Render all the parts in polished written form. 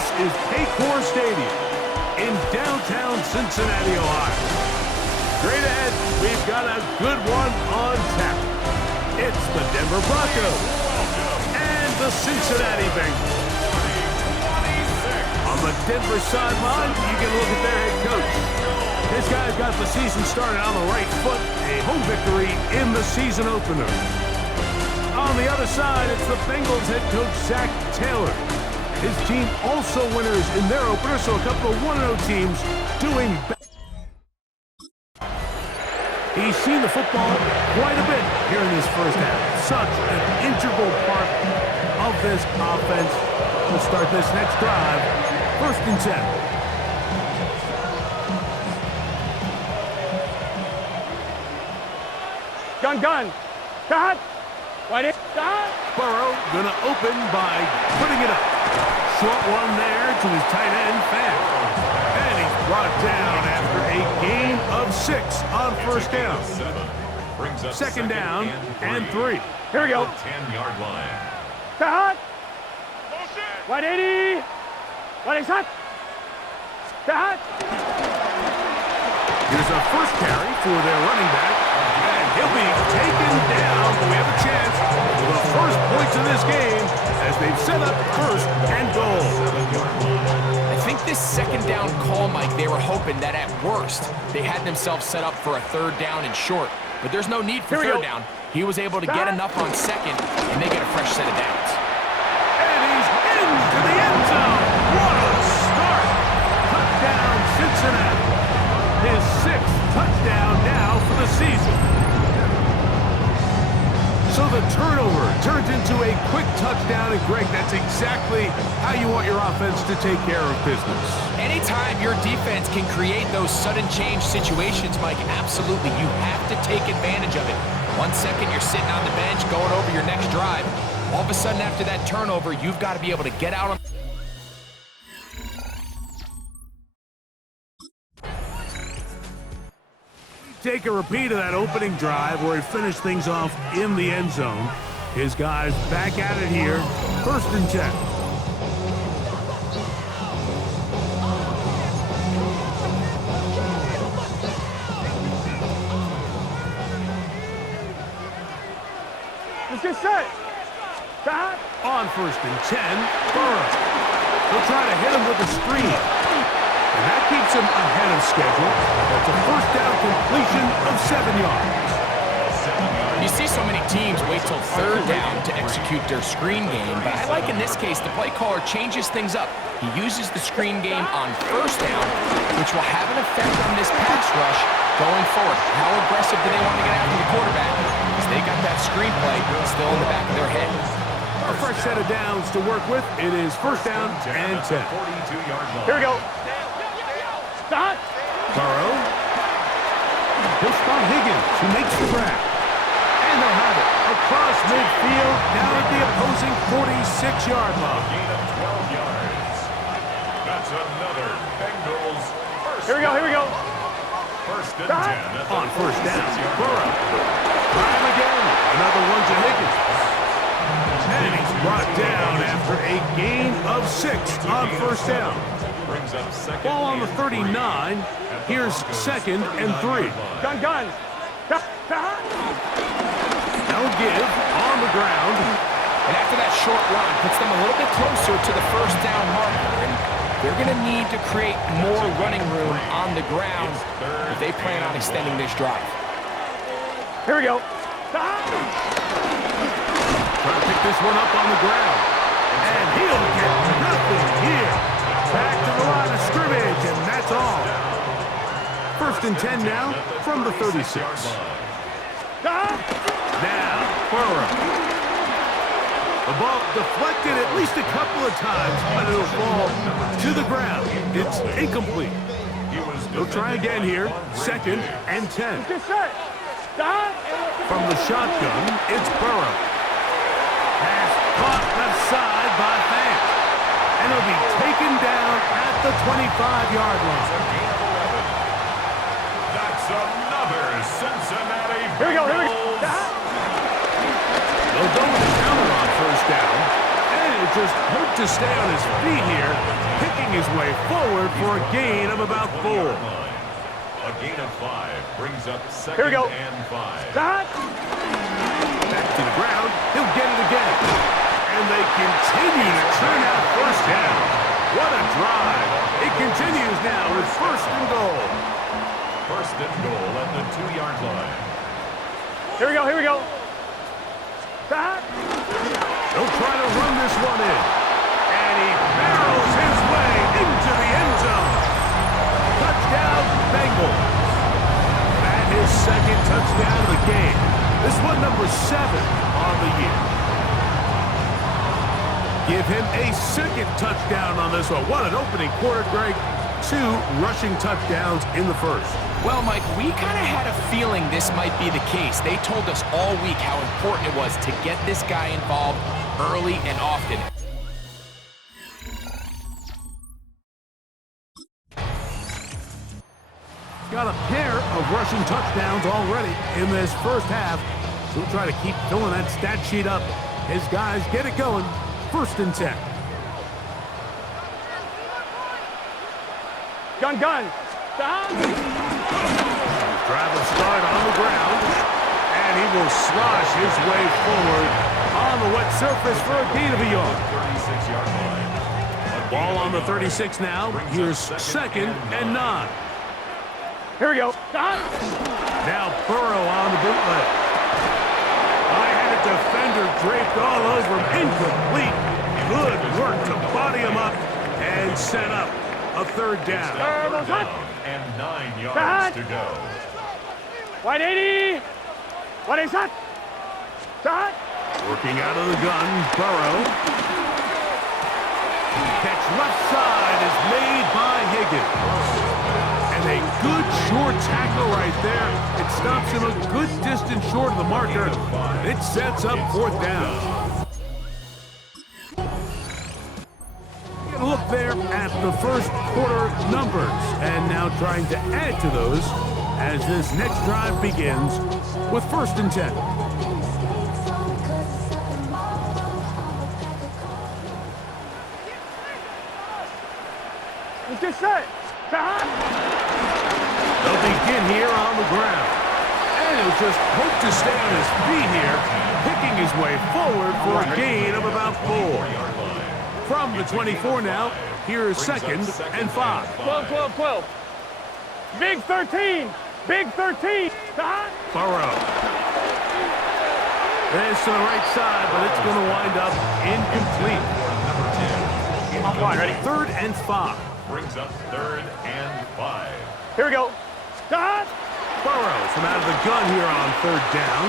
This is Paycor Stadium in downtown Cincinnati, Ohio. Straight ahead, we've got a good one on tap. It's the Denver Broncos and the Cincinnati Bengals. On the Denver sideline, you can look at their head coach. This guy's got the season started on the right foot, a home victory in the season opener. On the other side, it's the Bengals head coach, Zach Taylor. His team also winners in their opener, so a couple of 1-0 teams doing better. He's seen the football quite a bit here in this first half. Such an integral part of this offense to start this next drive. 1st and 10. Gun. Cut. Right in. Cut. Burrow gonna open by putting it up. Short one there to his tight end, Fant. And he's brought down after a gain of 6 on 1st down. 2nd down and 3. Here we go. 10-yard line. Cut. 180. 180. Cut. Here's a first carry for their running back. And he'll be taken down. We have a chance for the first points of this game as they've set up 1st and goal. I think this 2nd down call, Mike, they were hoping that at worst they had themselves set up for a 3rd down and short. But there's no need for 3rd down. He was able to get enough on 2nd, and they get a fresh set of downs. And he's into the end zone. What a start. Touchdown, Cincinnati. His 6th touchdown now for the season. So the turnover turns into a quick touchdown, and Greg, that's exactly how you want your offense to take care of business. Anytime your defense can create those sudden change situations, Mike, absolutely, you have to take advantage of it. 1 second, you're sitting on the bench going over your next drive. All of a sudden, after that turnover, you've got to be able to get out on. Take a repeat of that opening drive where he finished things off in the end zone. His guys back at it here. 1st and 10. Let's get set. Cut. On 1st and 10, Burrow. He'll try to hit him with a screen. And that keeps him ahead of schedule. That's a 1st down completion of 7 yards. You see so many teams wait till 3rd down to execute their screen game, but I like in this case the play caller changes things up. He uses the screen game on 1st down, which will have an effect on this pass rush going forward. How aggressive do they want to get after the quarterback? Because they got that screen play still in the back of their head. A fresh set of downs to work with. It is 1st down and 10. Here we go. Stop. Burrow. He'll spot Higgins, who makes the grab. And they'll have it across midfield, down at the opposing 46-yard line. Gain of 12 yards. That's another Bengals first. Here we go. 1st and 10. On 1st down, Burrow. Try him again. Another one to Higgins. And he's brought down after a gain of 6 on 1st down. Brings up 2nd. Ball on the 39. Here's 2nd and 3. Gun. They'll give on the ground. And after that short run, puts them a little bit closer to the 1st down marker. And they're going to need to create more running room on the ground if they plan on extending this drive. Here we go. Trying to pick this one up on the ground. And he'll get nothing here. Back to the line of scrimmage, and that's all. 1st and 10 now from the 36. Now, Burrow. The ball deflected at least a couple of times, but it'll fall to the ground. It's incomplete. He'll try again here. 2nd and 10. From the shotgun, it's Burrow. Pass caught left side by Fant. And he'll be taken down at the 25-yard line. That's another Cincinnati Bengals. Here we go. They'll go with the counter on 1st down. And he'll just hope to stay on his feet here, picking his way forward for a gain of about 4. A gain of 5 brings up second Here we go. and 5. Stop. Back to the ground. He'll get it again. And they continue to churn out first down. What a drive. It continues now with first and goal. First and goal at the 2-yard line. Here we go. Here we go. Stop. They'll try to run this one in. And he barrels his way into the end zone. Touchdown, Bengals. That his second touchdown of the game. This one number 7 on the year. Give him a second touchdown on this one. What an opening quarter, Greg. 2 rushing touchdowns in the first. Well, Mike, we kind of had a feeling this might be the case. They told us all week how important it was to get this guy involved early and often. Got a pair of rushing touchdowns already in this first half. So he'll try to keep filling that stat sheet up. His guys get it going. First and 10. Gun. Stop. Drive will start on the ground. And he will slosh his way forward on the wet surface for a gain of a yard. 36-yard line. Ball on the 36 now. Here's second and 9. Here we go. Stop. Now Burrow on the bootleg. High-headed defender draped all over him. Incomplete. Good work to body him up and set up a third down. And 9 yards to go. 180. 180. Stop. Working out of the gun, Burrow. Catch left side is made by Higgins. And a good short tackle right there. It stops him a good distance short of the marker. It sets up fourth down. Get a look there at the first quarter numbers. And now trying to add to those as this next drive begins with first and 10. Let's get set. Stop. They'll begin here on the ground. And he'll just hope to stay on his feet here, picking his way forward for a gain of about 4. From the 24 now, here is second and 5. 12. Big 13. Big 13. Stop. Burrow. This to the right side, but it's going to wind up incomplete. On line, ready? Third and 5. Brings up third and 5. Here we go. Stop. Burrow from out of the gun here on third down.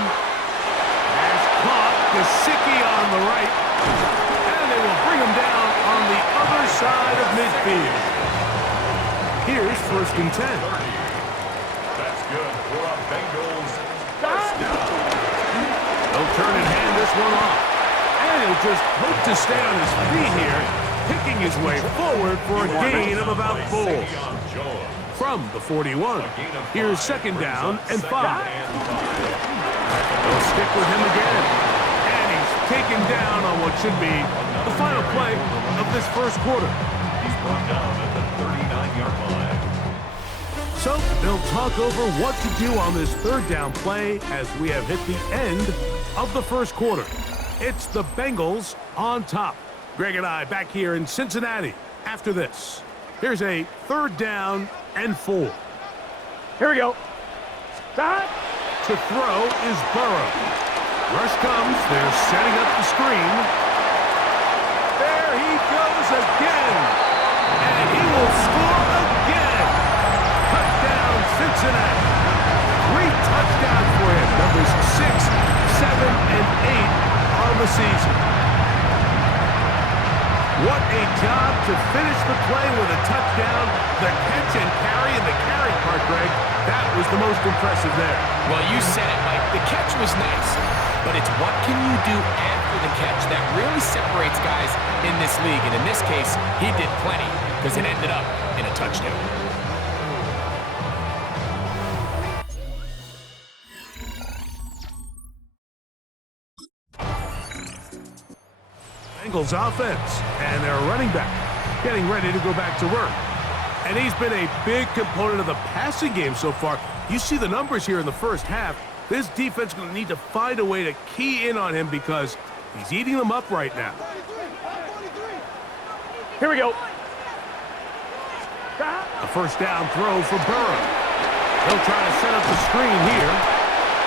Has caught Gesicki on the right. And they will bring him down on the other side of midfield. Here's first and 10. That's good for a Bengals Stop. down. They'll turn and hand this one off. And he'll just hope to stay on his feet here, picking his way forward for a gain of about 4. From the 41, here's second down and 5. They'll stick with him again. And he's taken down on what should be the final play of this first quarter. He's brought down at the 39-yard line. So they'll talk over what to do on this third down play as we have hit the end of the first quarter. It's the Bengals on top. Greg and I back here in Cincinnati after this. Here's a third down and 4. Here we go. Stop. To throw is Burrow. Rush comes. They're setting up the screen. There he goes again. And he will score again. Touchdown, Cincinnati. 3 touchdowns for him. Numbers 6, 7, and 8 on the season. What a job to finish the play with a touchdown. The catch and carry, and the carry part, Greg, that was the most impressive there. Well, you said it, Mike. The catch was nice, but it's what can you do after the catch that really separates guys in this league. And in this case, he did plenty because it ended up in a touchdown. Bengals offense and their running back getting ready to go back to work. And he's been a big component of the passing game so far. You see the numbers here in the first half. This defense is going to need to find a way to key in on him because he's eating them up right now. Here we go. A first down throw for Burrow. He'll try to set up the screen here.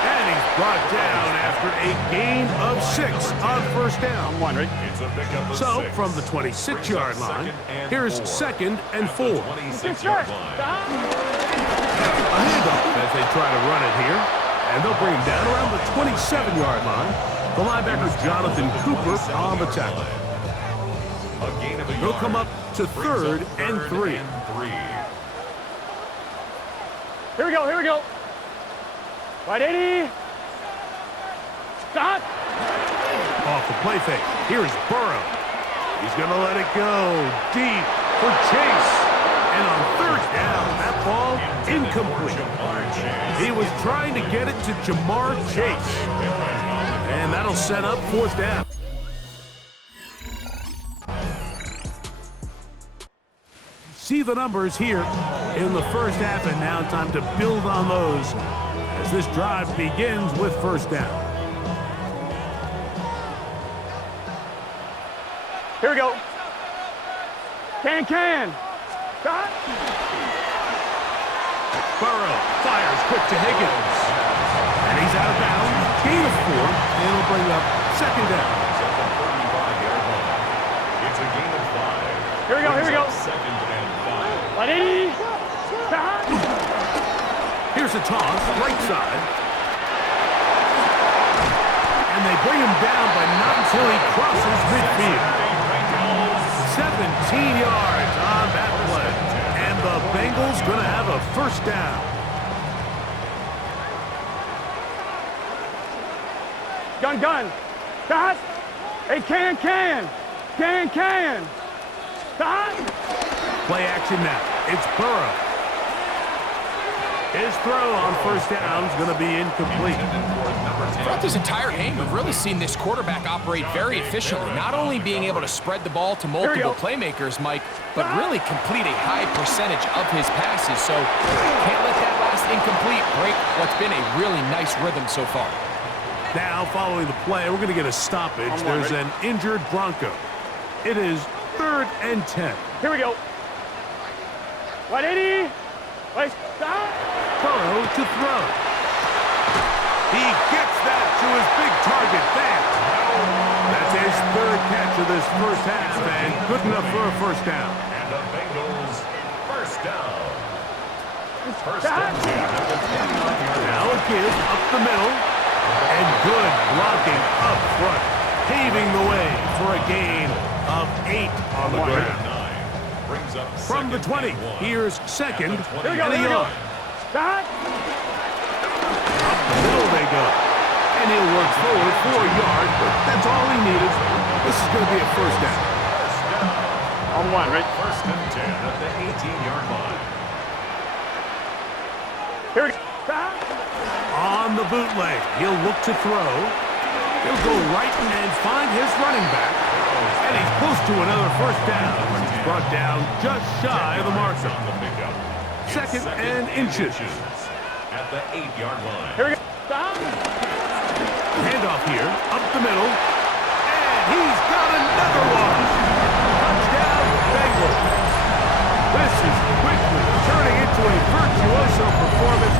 And he's brought down after a gain of 6 on first down. One, right? It's a pickup of So, 6. from the 26-yard line, here's 2nd and 4. 26-yard line. A handoff as they try to run it here. And they'll bring him down around the 27-yard line. The linebacker, Jonathan Cooper, on the tackle. A gain of a He'll yard. come up to 3rd and 3. Here we go, here we go. Right, 80. Stop. Off the play fake. Here's Burrow. He's going to let it go deep for Chase. And on 3rd down, that ball incomplete. He was trying to get it to Jamar Chase. And that'll set up 4th down. See the numbers here in the first half, and now time to build on those as this drive begins with 1st down. Here we go. Can. Stop. Burrow fires quick to Higgins. And he's out of bounds. Gain of 4, and it'll bring up 2nd down. It's a gain of 5. Here we go, here we go. 2nd and 5. Right, 80. Stop. Here's a toss, right side. And they bring him down, but not until he crosses midfield. 17 yards on that play. And the Bengals going to have a 1st down. Gun. Stop. Hey, can. Stop. Play action now. It's Burrow. His throw on 1st down is going to be incomplete. Throughout this entire game, we've really seen this quarterback operate very efficiently, not only being able to spread the ball to multiple playmakers, Mike, but really complete a high percentage of his passes. So can't let that last incomplete break what's been a really nice rhythm so far. Now, following the play, we're going to get a stoppage. There's an injured Bronco. It is 3rd and 10. Here we go. Right, 80. Right, stop. Burrow to throw. He gets that to his big target there. That's his 3rd catch of this first half, and good enough for a 1st down. And the Bengals 1st down. First Stop. and 10. Now a give up the middle, and good blocking up front, paving the way for a gain of 8 on the ground. Brings up From the 20, here's 2nd Here we go, and a here we go. yard. Stop. Up the middle they go. And he'll work forward for a yard, but that's all he needed. This is going to be a 1st down. On 1, right? 1st and 10 at the 18-yard line. Here we go. Stop. On the bootleg, he'll look to throw. He'll go right and find his running back. And he's close to another 1st down. He's brought down just shy of the marker. On the pickup. 2nd and inches. At the 8-yard line. Here we go. Stop. Handoff here, up the middle. And he's got another one. Touchdown, Bengals. This is quickly turning into a virtuoso performance.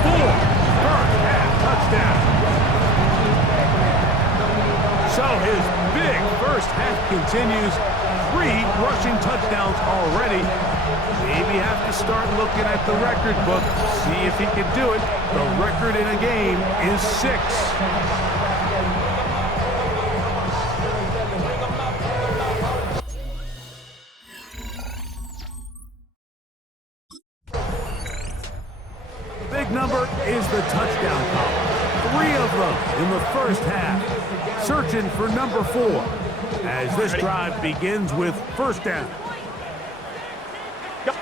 4 first half touchdowns. So his big first half continues. 3 rushing touchdowns already. Maybe have to start looking at the record book, see if he can do it. The record in a game is 6. The big number is the touchdown column. 3 of them in the first half. Searching for number 4 as this drive begins with 1st down.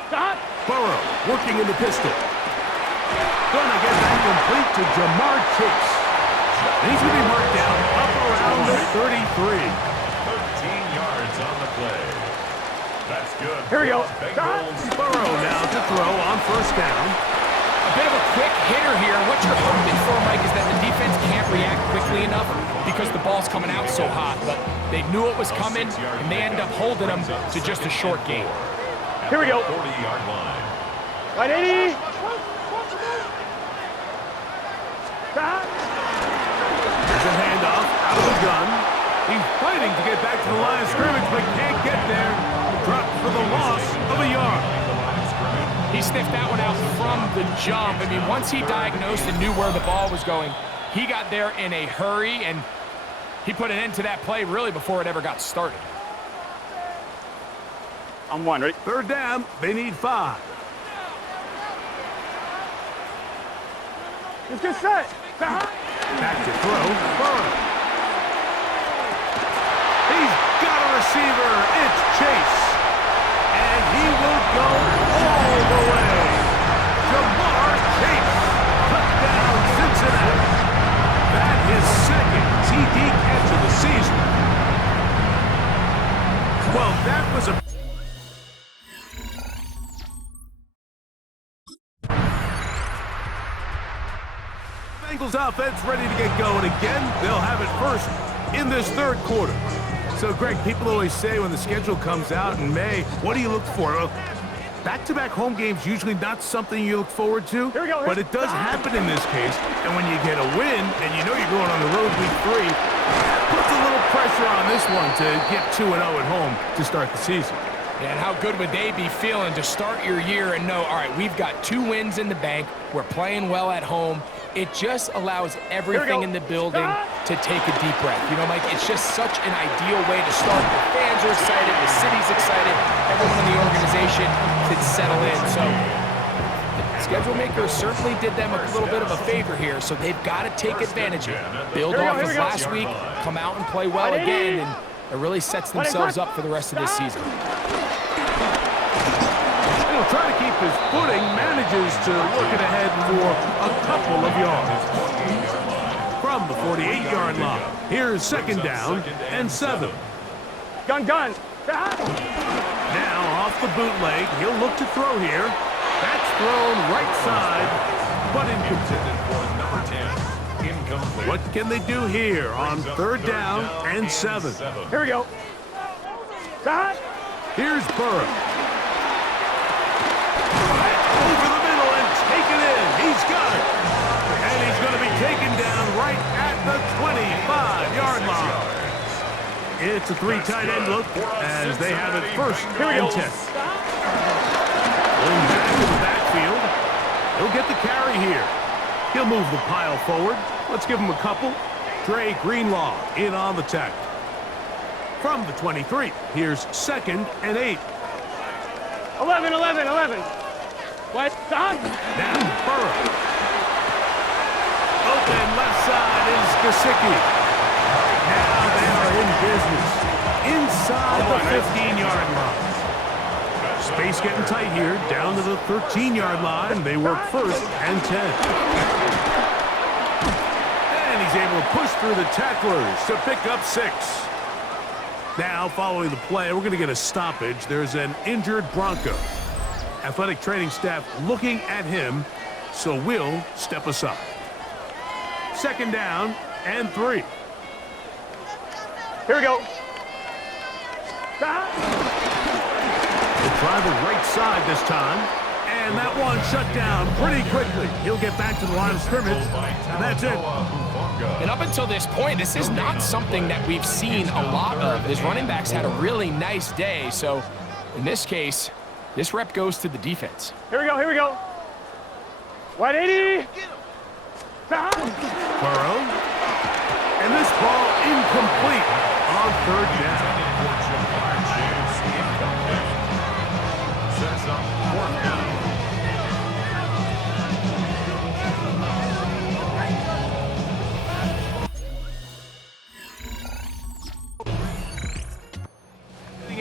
Stop. Burrow working in the pistol. Gonna get that complete to Jamar Chase. And he's going to be marked down up around the 33. 13 play. That's good. Here we go. Bengals. Burrow now to throw on first down. A bit of a quick hitter here. What you're hoping for, Mike, is that the defense can't react quickly enough because the ball's coming out so hot. But they knew it was coming, and they end up holding them to just a short gain. Here we go. 40-yard line. 180. There's a handoff out of the gun. He's fighting to get back to the line of scrimmage, but can't get there. Dropped for the loss of a yard. He sniffed that one out from the jump. I mean, once he diagnosed and knew where the ball was going, he got there in a hurry, and he put an end to that play really before it ever got started. On one, ready? Third down, they need 5. Let's get set. Back to throw, Burrow. He's got a receiver, it's Chase. And he will go all the way. Jamar Chase, touchdown Cincinnati. That is second TD catch of the season. Well, that was a Bengals offense ready to get going again. They'll have it first in this third quarter. So, Greg, people always say when the schedule comes out in May, what do you look for? Well, back-to-back home games usually not something you look forward to, Here we go. but it does happen in this case. And when you get a win and you know you're going on the road week 3, that puts a little pressure on this one to get 2-0 at home to start the season. And how good would they be feeling to start your year and know, all right, we've got 2 wins in the bank. We're playing well at home. It just allows everything in the building to take a deep breath. You know, Mike, it's just such an ideal way to start. The fans are excited. The city's excited. Everyone in the organization can settle in. So the schedule makers certainly did them a little bit of a favor here, so they've got to take advantage of it. Build off of last week, come out and play well again, and it really sets themselves up for the rest of this season. And he'll try to keep his footing, manages to work it ahead for a couple of yards. From the 48-yard line, here's second down and 7. Gun. Now off the bootleg, he'll look to throw here. That's thrown right side, but incomplete. What can they do here on third down and 7? Here we go. Here's Burrow. Over the middle and take it in. He's got it. And he's going to be taken down right at the 25-yard line. It's a 3 tight end look as they have it first and 10. Going back to the backfield. He'll get the carry here. He'll move the pile forward. Let's give him a couple. Dre Greenlaw in on the tackle. From the 23, here's second and 8. 11. What? Now Burrow. Open left side is Gesicki. Now they are in business. Inside the 15-yard line. Space getting tight here. Down to the 13-yard line. They work first and 10. And he's able to push through the tacklers to pick up 6. Now, following the play, we're going to get a stoppage. There's an injured Bronco. Athletic training staff looking at him, so we'll step aside. Second down and 3. Here we go. They'll try the right side this time. And that one shut down pretty quickly. He'll get back to the line of scrimmage, and that's it. And up until this point, this is not something that we've seen a lot of. His running backs had a really nice day. So in this case, this rep goes to the defense. Here we go. 180. Burrow. And this ball incomplete on third down.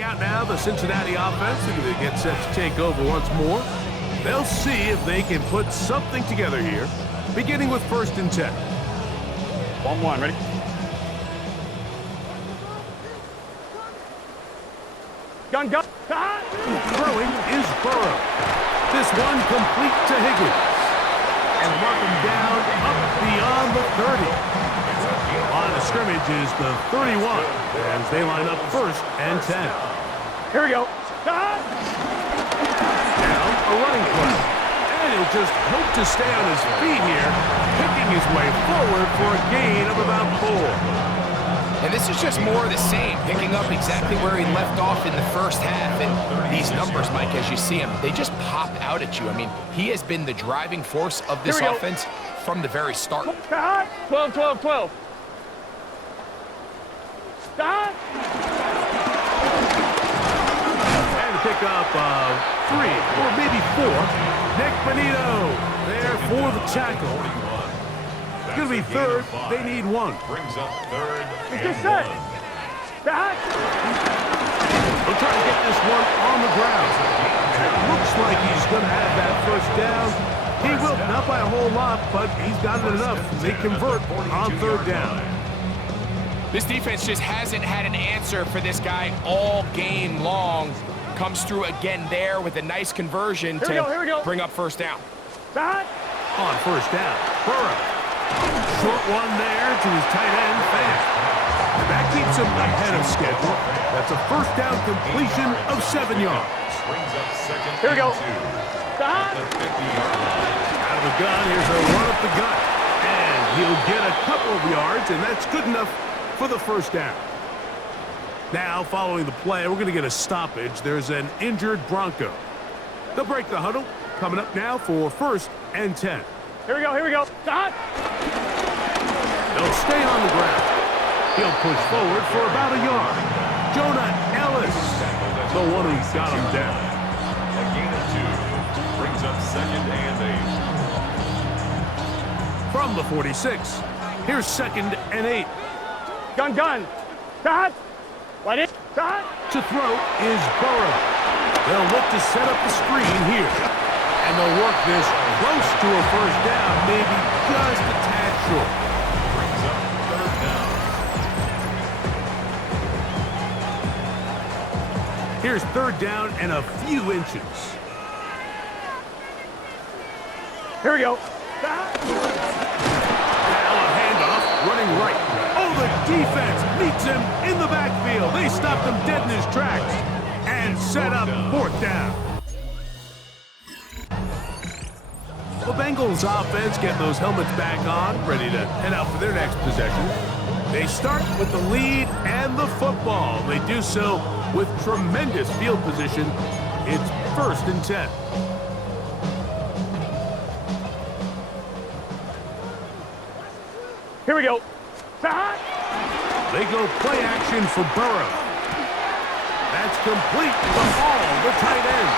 Out now, the Cincinnati offense, they're going to get set to take over once more. They'll see if they can put something together here, beginning with first and 10. 1-1, ready? Gun, gun. Start. Throwing is Burrow. This one complete to Higgins. And mark him down up beyond the 30. Line of scrimmage is the 31 as they line up 1st and 10. Here we go. Start. Now a running play. And he'll just hope to stay on his feet here, picking his way forward for a gain of about 4. And this is just more of the same, picking up exactly where he left off in the first half. And these numbers, Mike, as you see him, they just pop out at you. I mean, he has been the driving force of this offense from the very start. Start. 12, 12, 12. Start. And to pick up 3 or maybe 4. Nick Benito there for the tackle. It's going to be 3rd. They need 1. Brings up 3rd It's and just set. 1. Start. They'll try to get this one on the ground. And it looks like he's going to have that 1st down. He will, not by a whole lot, but he's got it enough. They convert on 3rd down. This defense just hasn't had an answer for this guy all game long. Comes through again there with a nice conversion Here we go. Bring up 1st down. Start. On 1st down, Burrow. Short one there to his tight end, Fan. That keeps him ahead of schedule. That's a 1st down completion of 7 yards. Brings up 2nd Here we go. and 2. Start. The 50-yard line. Out of the gun, here's a run up the gut. And he'll get a couple of yards, and that's good enough for the 1st down. Now, following the play, we're going to get a stoppage. There's an injured Bronco. They'll break the huddle. Coming up now for 1st and 10. Here we go. Start. They'll stay on the ground. He'll push forward for about a yard. Jonah Ellis, the one who's got him down. A gain of 2. Brings up 2nd and 8. From the 46, here's 2nd and 8. Gun. Start. Let it. Start. To throw is Burrow. They'll look to set up the screen here. And they'll work this close to a 1st down, maybe just a tad short. Brings up 3rd down. Here's 3rd down and a few inches. Here we go. Start. Now a handoff, running right. Oh, the defense meets him in the backfield. They stopped him dead in his tracks and set up 4th down. The Bengals offense getting those helmets back on, ready to head out for their next possession. They start with the lead and the football. They do so with tremendous field position. It's 1st and 10. Here we go. Start. They go play action for Burrow. That's complete to Hall, the tight end.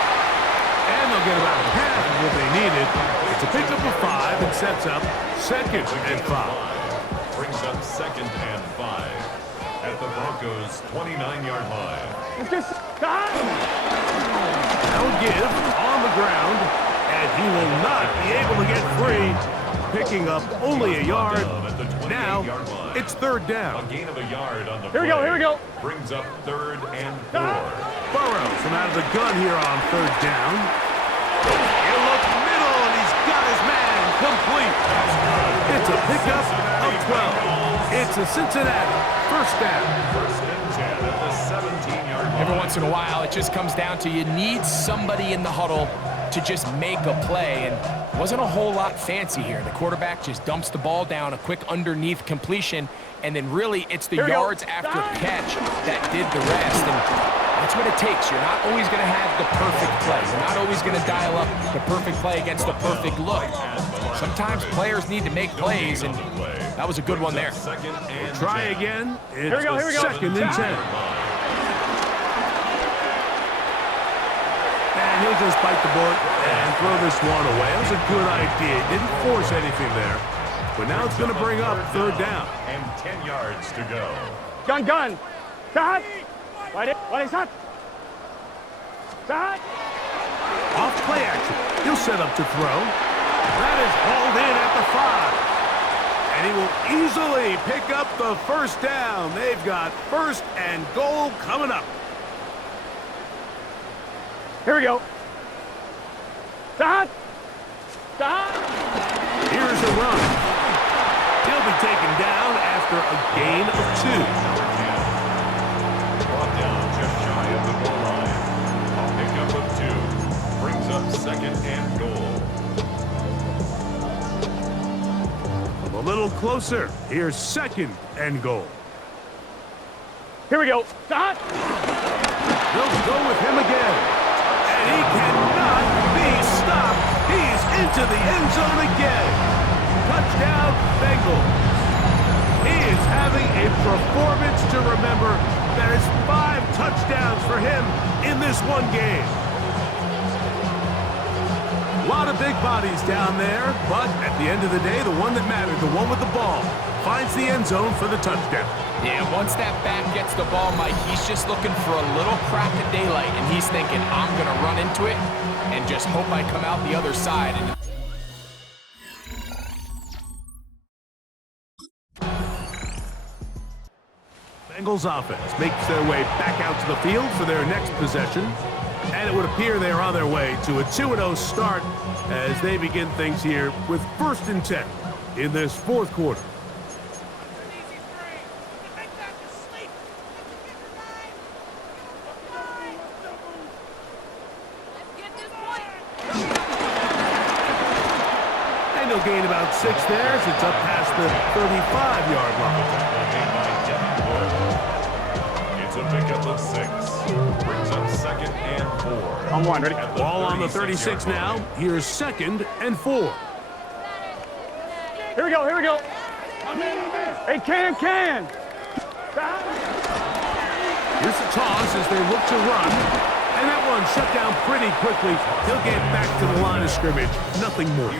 And they'll get about half of what they needed. It's a pickup of 5 and sets up 2nd and 5. Brings up 2nd and 5 at the Broncos' 29-yard line. Let's get start. Now a give on the ground, and he will not be able to get free, picking up only a yard. Now it's 3rd down. A gain of a yard on the Here we go. Brings up 3rd and 4. Burrow from out of the gun here on 3rd down. He'll look middle, and he's got his man complete. It's a pickup of 12. It's a Cincinnati 1st down. 1st and 10 at the 17-yard line. Every once in a while, it just comes down to you need somebody in the huddle to just make a play, and wasn't a whole lot fancy here. The quarterback just dumps the ball down, a quick underneath completion, and then really it's the yards after catch that did the rest, and that's what it takes. You're not always going to have the perfect play. You're not always going to dial up the perfect play against the perfect look. Sometimes players need to make plays, and that was a good one there. Try again. It's Here we go. 2nd and 10. And he'll just bite the bullet and throw this one away. That was a good idea. Didn't force anything there. But now it's going to bring up 3rd down. And 10 yards to go. Gun. Start. Let it. Start. Start. Off play action. He'll set up to throw. That is hauled in at the 5. And he will easily pick up the 1st down. They've got 1st and goal coming up. Here we go. Stop. Stop. Here's a run. He'll be taken down after a gain of 2. Brought down just shy of the goal line. A pickup of 2 brings up second and goal. A little closer. Here's second and goal. Here we go. Stop. They'll go with him again. And he cannot be stopped. He's into the end zone again. Touchdown, Bengals. He is having a performance to remember. There's 5 touchdowns for him in this one game. A lot of big bodies down there, but at the end of the day, the one that mattered, the one with the ball, finds the end zone for the touchdown. Yeah, once that back gets the ball, Mike, he's just looking for a little crack of daylight, and he's thinking, I'm going to run into it and just hope I come out the other side. And Bengals offense makes their way back out to the field for their next possession. And it would appear they're on their way to a 2-0 start as they begin things here with 1st and 10 in this 4th quarter. And they'll gain about 6 there as it's up past the 35-yard line. It's a pickup of 6. Brings up second and 4. On 1, ready? Ball on the 36 now. Here's 2nd and 4. Here we go, here we go. Hey, can. Stop. Here's the toss as they look to run. And that one shut down pretty quickly. He'll get back to the line of scrimmage. Nothing more.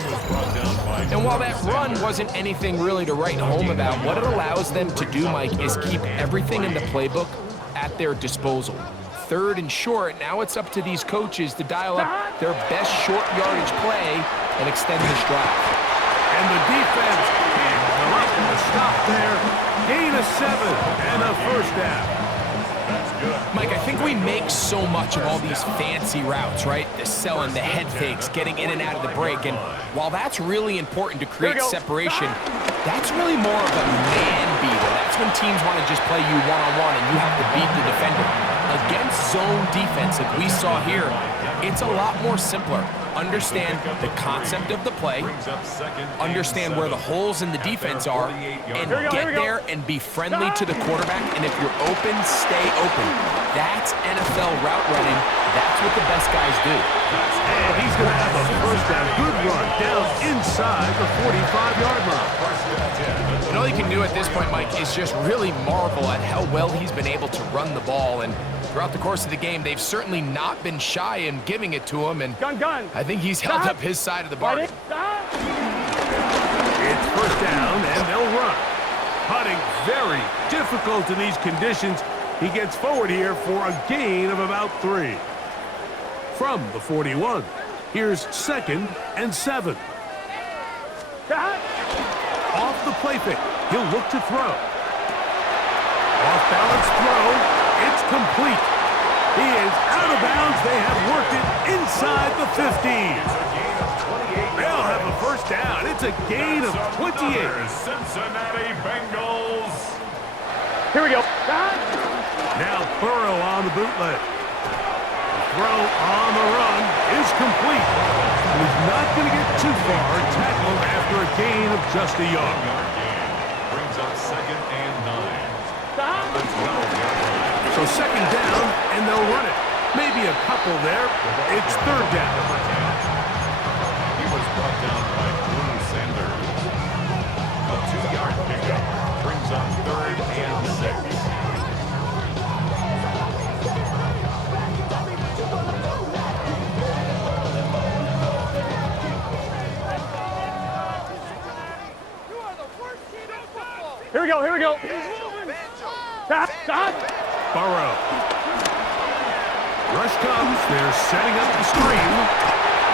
And while that run wasn't anything really to write home about, what it allows them to do, Mike, is keep everything in the playbook at their disposal. 3rd and short, now it's up to these coaches to dial up their best short yardage play and extend this drive. And the defense can't come up with a stop there. Gain of 7 and a 1st down. Mike, I think we make so much of all these fancy routes, right? The selling, the head fakes, getting in and out of the break. And while that's really important to create separation, that's really more of a man beater. That's when teams want to just play you one-on-one and you have to beat the defender. Against zone defense, like we saw here, it's a lot more simpler. Understand the concept of the play, understand where the holes in the defense are, and get there and be friendly to the quarterback. And if you're open, stay open. That's NFL route running. That's what the best guys do. And he's going to have a 1st down. Good run down inside the 45-yard line. And all you can do at this point, Mike, is just really marvel at how well he's been able to run the ball. And throughout the course of the game, they've certainly not been shy in giving it to him. And I think he's held up his side of the bargain. It's 1st down, and they'll run. Putting very difficult in these conditions. He gets forward here for a gain of about 3. From the 41, here's 2nd and 7. Off the play fake. He'll look to throw. Off-balance throw. It's complete. He is out of bounds. They have worked it inside the 15. They'll have a 1st down. It's a gain of 28. Cincinnati Bengals. Here we go. Now Burrow on the bootleg. The throw on the run is complete. He's not going to get too far. Tackled after a gain of just a yard. Brings up 2nd and 9. So 2nd down, and they'll run it. Maybe a couple there. It's 3rd down. He was brought down by Drew Sanders. A 2-yard pickup brings up 3rd and 6. Here we go, here we go. Stop. Burrow. Rush comes. They're setting up the screen.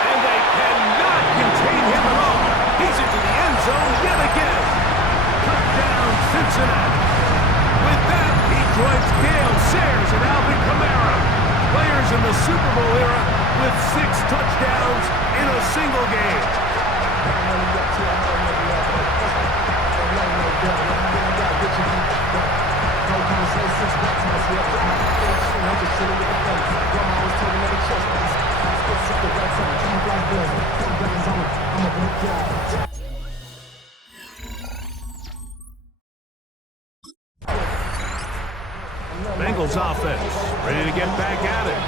And they cannot contain him at all. He's into the end zone yet again. Touchdown, Cincinnati. With that, he joins Gale Sayers and Alvin Kamara. Players in the Super Bowl era single game. Bengals offense ready to get back at it.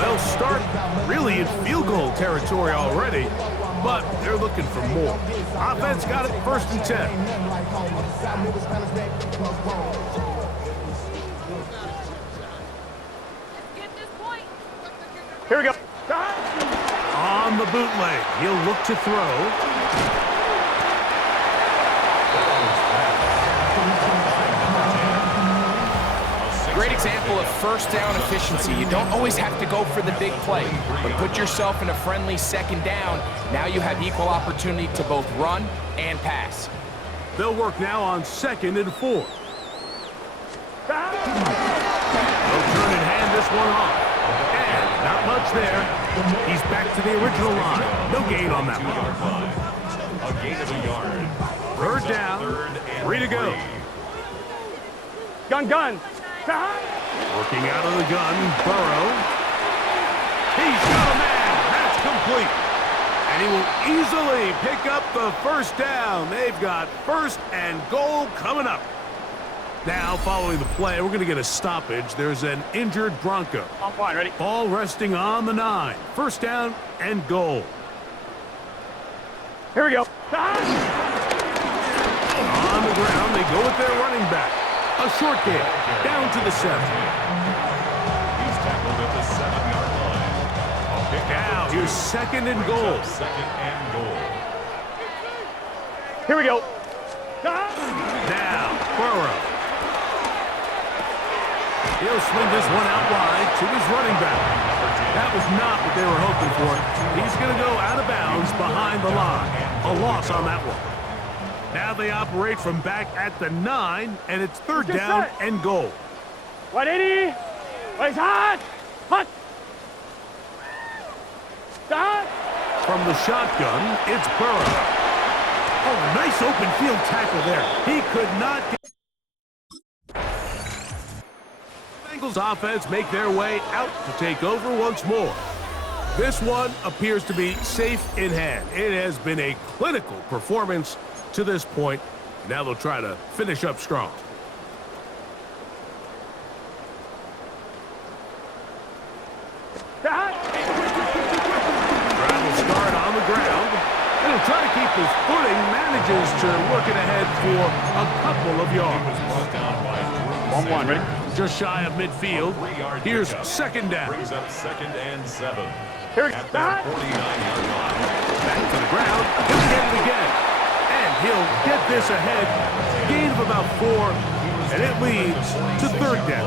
They'll start really in field goal territory already, but they're looking for more. Offense got it, 1st and 10. Here we go. On the bootleg, he'll look to throw. Great example of first down efficiency. You don't always have to go for the big play, but put yourself in a friendly 2nd down. Now you have equal opportunity to both run and pass. They'll work now on 2nd and 4. They'll turn and hand this one off. And not much there. He's back to the original line. No gain on that one. A gain of a yard. 3rd down, 3 to go. Gun. Working out of the gun, Burrow. He's got a man. That's complete. And he will easily pick up the 1st down. They've got 1st and goal coming up. Now, following the play, we're going to get a stoppage. There's an injured Bronco. On point, ready? Ball resting on the 9. 1st down and goal. Here we go. On the ground, they go with their running back. A short game, down to the 7. He's tackled at the 7-yard line. Now, here's 2nd and goal. 2nd and goal. Here we go. Now, Burrow. He'll swing this one out wide to his running back. That was not what they were hoping for. He's going to go out of bounds behind the line. A loss on that one. Now they operate from back at the 9, and it's 3rd down and goal. 180. Wait, hot. Stop. From the shotgun, it's Burrow. Oh, nice open field tackle there. He could not get... Bengals offense make their way out to take over once more. This one appears to be safe in hand. It has been a clinical performance to this point. Now they'll try to finish up strong. Drive will start on the ground. He'll try to keep his footing, manages to work it ahead for a couple of yards. 1-1, ready? Just shy of midfield. Here's 2nd down. Brings up 2nd and 7. Here we go. At their 49-yard line. Back to the ground. He'll get it again. And he'll get this ahead. Gain of about 4. And it leads to 3rd down.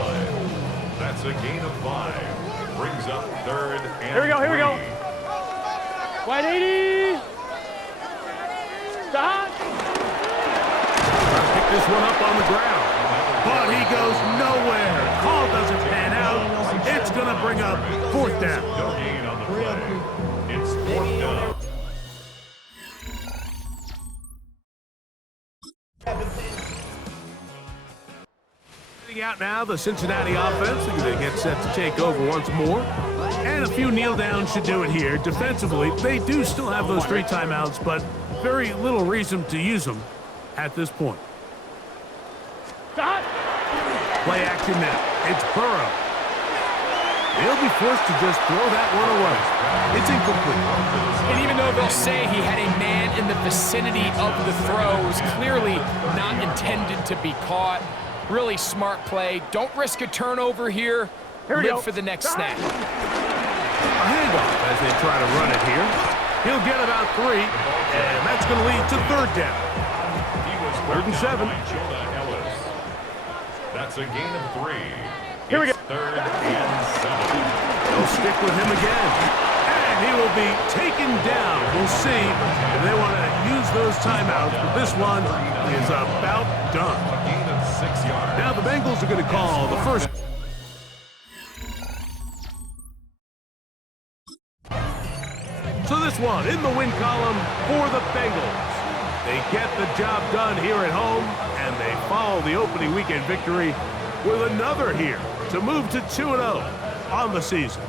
That's a gain of 5. Brings up 3rd and Here we go. 180. Stop. Pick this one up on the ground. But he goes nowhere. Call doesn't pan out. It's going to bring up 4th down. No gain on the play. It's 4th down. Out now, the Cincinnati offense. They get set to take over once more. And a few kneel downs should do it here. Defensively, they do still have those 3 timeouts, but very little reason to use them at this point. Stop. Play action now. It's Burrow. He'll be forced to just throw that one away. It's incomplete. And even though they'll say he had a man in the vicinity of the throw, it was clearly not intended to be caught. Really smart play. Don't risk a turnover here. Live for the next snap. A handoff as they try to run it here. He'll get about 3, and that's going to lead to 3rd down. 3rd and 7. That's a gain of 3. Here we go. 3rd and 7. They'll stick with him again. And he will be taken down. We'll see if they want to use those timeouts, but this one is about done. A gain of 6 yards. Now the Bengals are going to call the first. So this one in the win column for the Bengals. They get the job done here at home, and they follow the opening weekend victory with another here to move to 2-0 on the season.